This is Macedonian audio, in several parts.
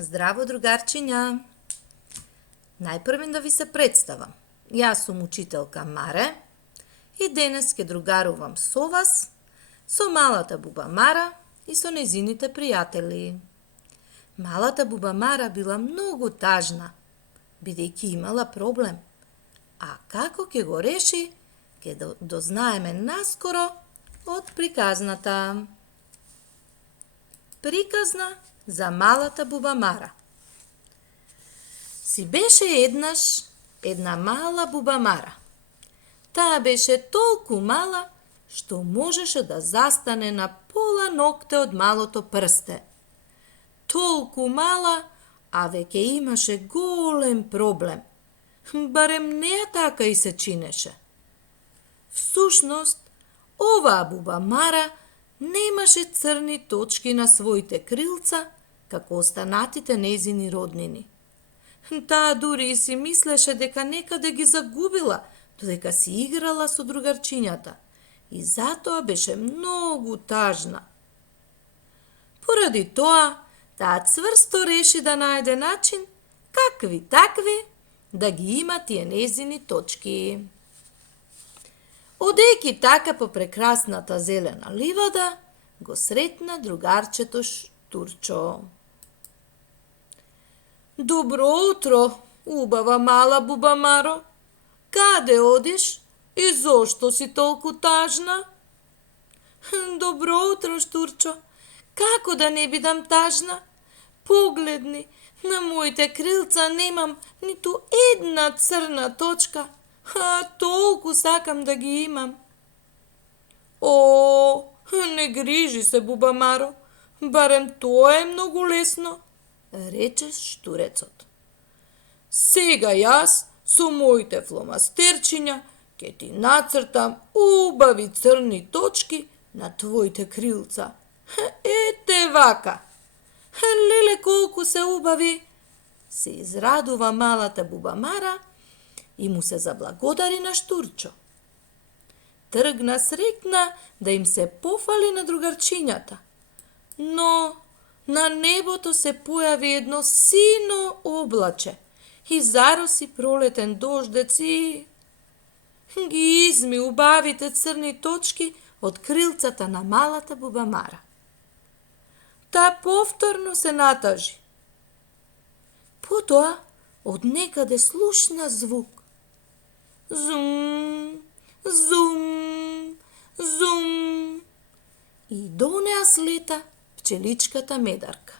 Здраво, другарчиња! Најпрвен да ви се представам. Јас сум учителка Маре и денес ќе другарувам со вас, со малата буба Мара и со незините пријатели. Малата буба Мара била многу тажна, бидејќи имала проблем. А како ќе го реши, ќе дознаеме наскоро од приказната. Приказна за малата буба Мара. Си беше еднаш една мала буба Мара. Таа беше толку мала, што можеше да застане на пола ногте од малото прсте. Толку мала, а веќе имаше голем проблем. Барем неа така и се чинеше. Всушност, оваа буба Мара немаше црни точки на своите крилца, како останатите незини роднини. Таа дури и си мислеше дека некаде ги загубила, додека си играла со другарчињата, и затоа беше многу тажна. Поради тоа, таа цврсто реши да најде начин, какви такви, да ги има тие незини точки. Одејќи така по прекрасната зелена ливада, го сретна другарчето Штурчо. Добро утро, убава мала буба Маро. Каде одиш и зошто си толку тажна? Добро утро, Штурчо. Како да не бидам тажна? Погледни, на моите крилца немам ниту една црна точка, а толку сакам да ги имам. О, не грижи се, буба Маро, барем тоа е многу лесно, рече Штурецот. Сега јас со моите фломастерчиња ќе ти нацртам убави црни точки на твоите крилца. Ете вака. Леле колку се убави, се израдува малата буба Мара и му се заблагодари на Штурчо. Тргна среќна да им се пофали на другарчињата, но на небото се појави едно сино облаче и зароси пролетен дождец и ги изми убавите црни точки од крилцата на малата буба Мара. Таа повторно се натажи. Потоа од некаде слушна звук. Зум, зум, зум. И до неа слета пчеличката Медарка.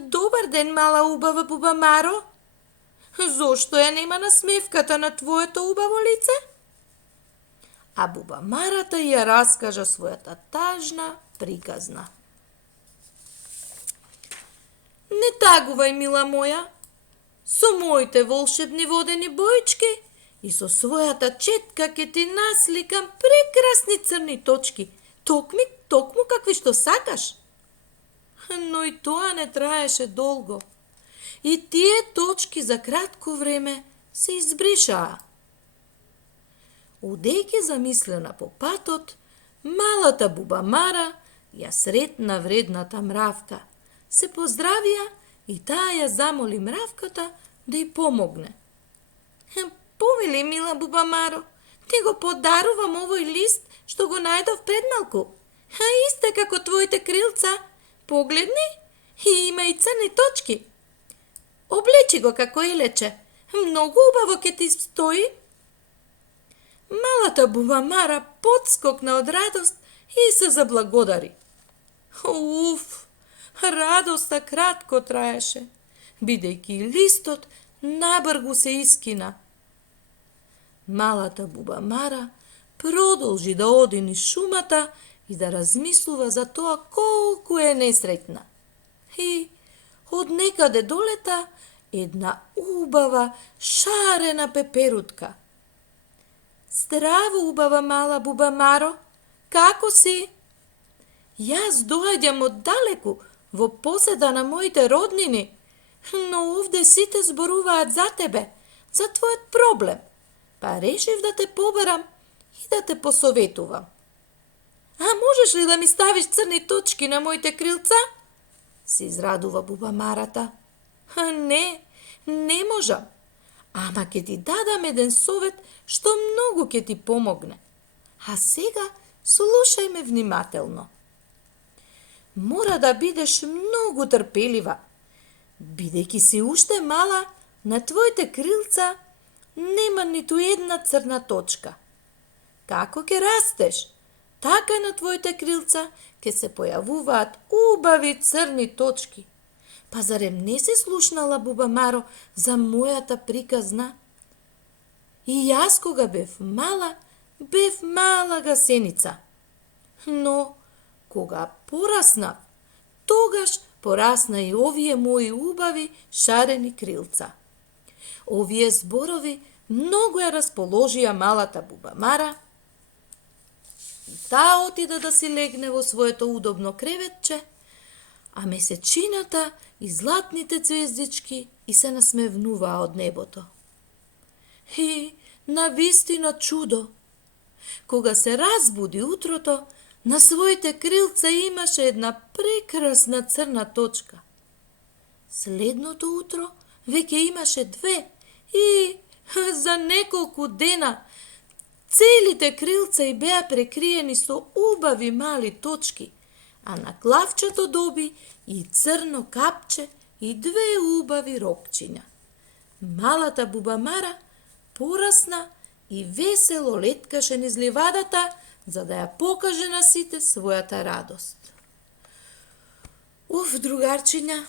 Добар ден, мала убава буба Маро. Зошто ја нема насмевката на твоето убаво лице? А буба Марата ја раскажа својата тажна приказна. Не тагувај, мила моја, со моите волшебни водени боички и со својата четка ќе ти насликам прекрасни црни точки, токму какви што сакаш. Но и тоа не траеше долго. И тие точки за кратко време се избришаа. Одејќи замислена по патот, малата буба Мара ја сретна вредната мравка. Се поздравија и таа ја замоли мравката да ја помогне. Повели, мила буба Маро, ти го подарувам овој лист што го најдов пред малку. Исте како твоите крилца, погледни, и има и црни точки. Облечи го како елече, многу убаво ќе ти стои. Малата буба Мара подскокна од радост и се заблагодари. Уф, радоста кратко траеше, бидејќи листот набргу се искина. Малата буба Мара продолжи да оди низ шумата и да размислува за тоа колку е несреќна. И од некаде долета една убава шарена пеперутка. Здраво, убава мала буба Маро, како си? Јас доаѓам од далеку, во поседа на моите роднини, но овде сите зборуваат за тебе, за твојот проблем, па решив да те побарам и да те посоветувам. А можеш ли да ми ставиш црни точки на моите крилца? се израдува бубамарата. Не можам. Ама ќе ти дадам еден совет што многу ќе ти помогне. А сега слушај ме внимателно. Мора да бидеш многу трпелива. Бидејќи си уште мала, на твоите крилца нема ниту една црна точка. Како ќе растеш, така на твоите крилца ќе се појавуваат убави црни точки. Па зарем не си слушнала, бубамаро, за мојата приказна? И јас кога бев мала гасеница. Но, кога пораснав, тогаш порасна и овие мои убави шарени крилца. Овие зборови многу ја расположија малата бубамара. Таа отида да си легне во своето удобно креветче, а месечината и златните ѕвездички и се насмевнуваа од небото. И, навистина чудо! Кога се разбуди утрото, на своите крилца имаше една прекрасна црна точка. Следното утро веќе имаше две и за неколку дена целите крилца и беа прекриени со убави мали точки, а на главчето доби и црно капче и две убави рокчиња. Малата бубамара порасна и весело леткаше низ ливадата, за да ја покаже на сите својата радост. Другарчиња,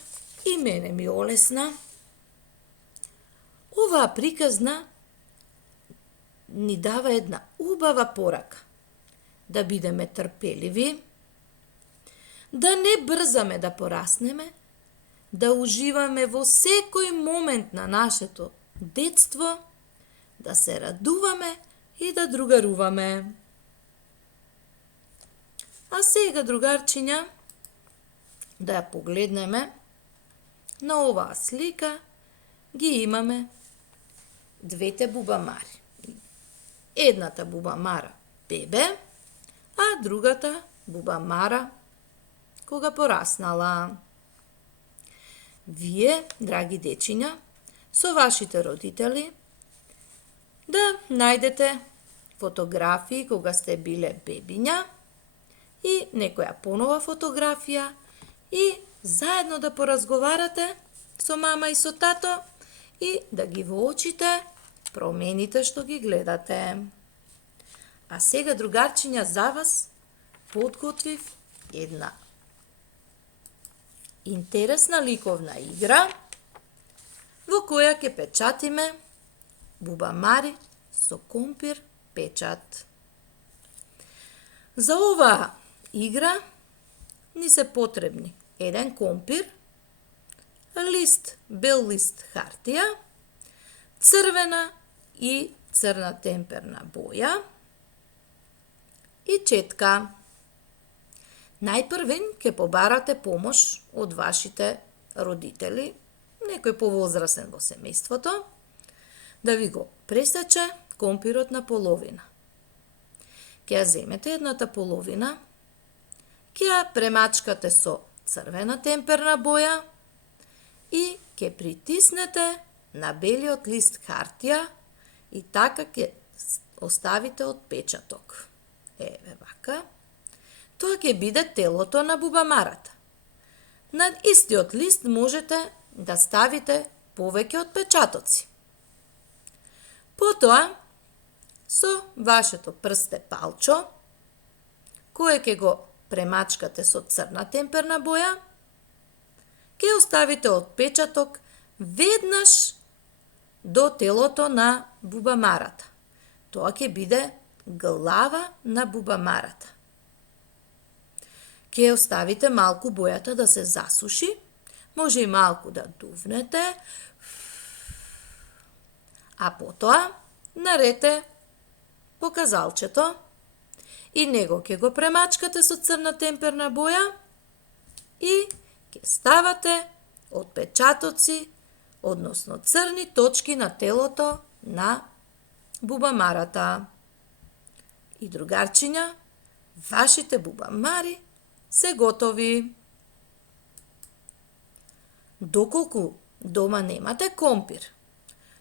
и мене ми олесна. Оваа приказна ни дава една убава порака. Да бидеме трпеливи, да не брзаме да пораснеме, да уживаме во секој момент на нашето детство, да се радуваме и да другаруваме. А сега, другарчиња, да ја погледнеме на оваа слика, ги имаме двете бубамари. Едната бубамара бебе, а другата бубамара кога пораснала. Вие, драги дечиња, со вашите родители, да најдете фотографии кога сте биле бебиња и некоја понова фотографија и заедно да поразговарате со мама и со тато и да ги воочите промените што ги гледате. А сега, другарчиња, за вас подготвив една интересна ликовна игра во која ќе печатиме бубамари со компир печат. За оваа игра ни се потребни еден компир, бел лист хартија, црвена и црна темперна боја и четка. Најпрвен ќе побарате помош од вашите родители, некој повозрасен во семејството, да ви го пресече компирот на половина. Ќе ја земете едната половина, ќе ја премачкате со црвена темперна боја и ќе притиснете на белиот лист хартија и така ќе оставите отпечаток. Еве вака. Тоа ќе биде телото на бубамарата. На истиот лист можете да ставите повеќе отпечатоци. Потоа, со вашето прсте палчо, кое ќе го премачкате со црна темперна боја, ќе оставите отпечаток веднаш до телото на бубамарата. Тоа ќе биде глава на бубамарата. Ќе оставите малку бојата да се засуши, може и малку да дувнете, а потоа нарете показалчето и него ќе го премачкате со црна темперна боја и ќе ставате отпечатоци, односно црни точки на телото на бубамарата. И, другарчиња, вашите бубамари се готови. Доколку дома немате компир,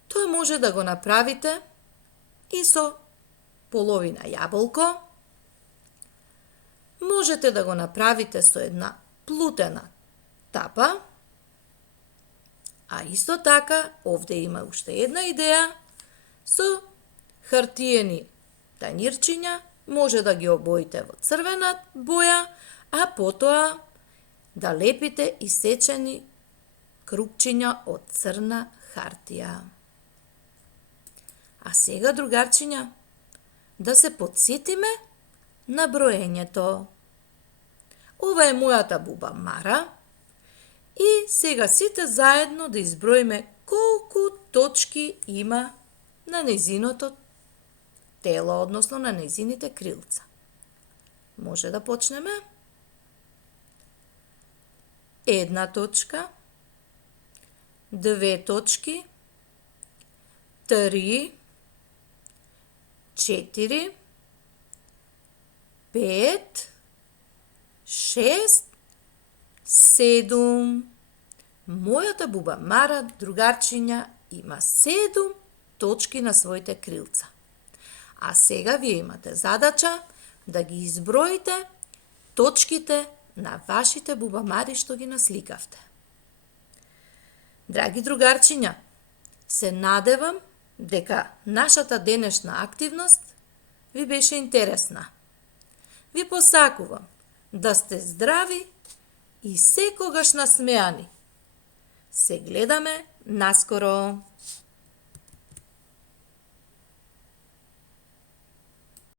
тоа може да го направите и со половина јаболко. Можете да го направите со една плутена тапа. А исто така, овде има уште една идеја, со хартиени тањирчиња може да ги обоите во црвена боја, а потоа да лепите исечени крупчиња од црна хартија. А сега, другарчиња, да се потсетиме на броењето. Ова е мојата буба Мара и сега сите заедно да изброиме колку точки има на нејзиното тело, односно на нејзините крилца. Може да почнеме? 1 точка, 2 точки, 3, 4, 5, 6, 7. Мојата буба Мара, другарчиња, има 7 точки на своите крилца. А сега вие имате задача да ги изброите точките на вашите бубамари што ги насликавте. Драги другарчиња, се надевам дека нашата денешна активност ви беше интересна. Ви посакувам да сте здрави и секогаш насмеани. Се гледаме наскоро.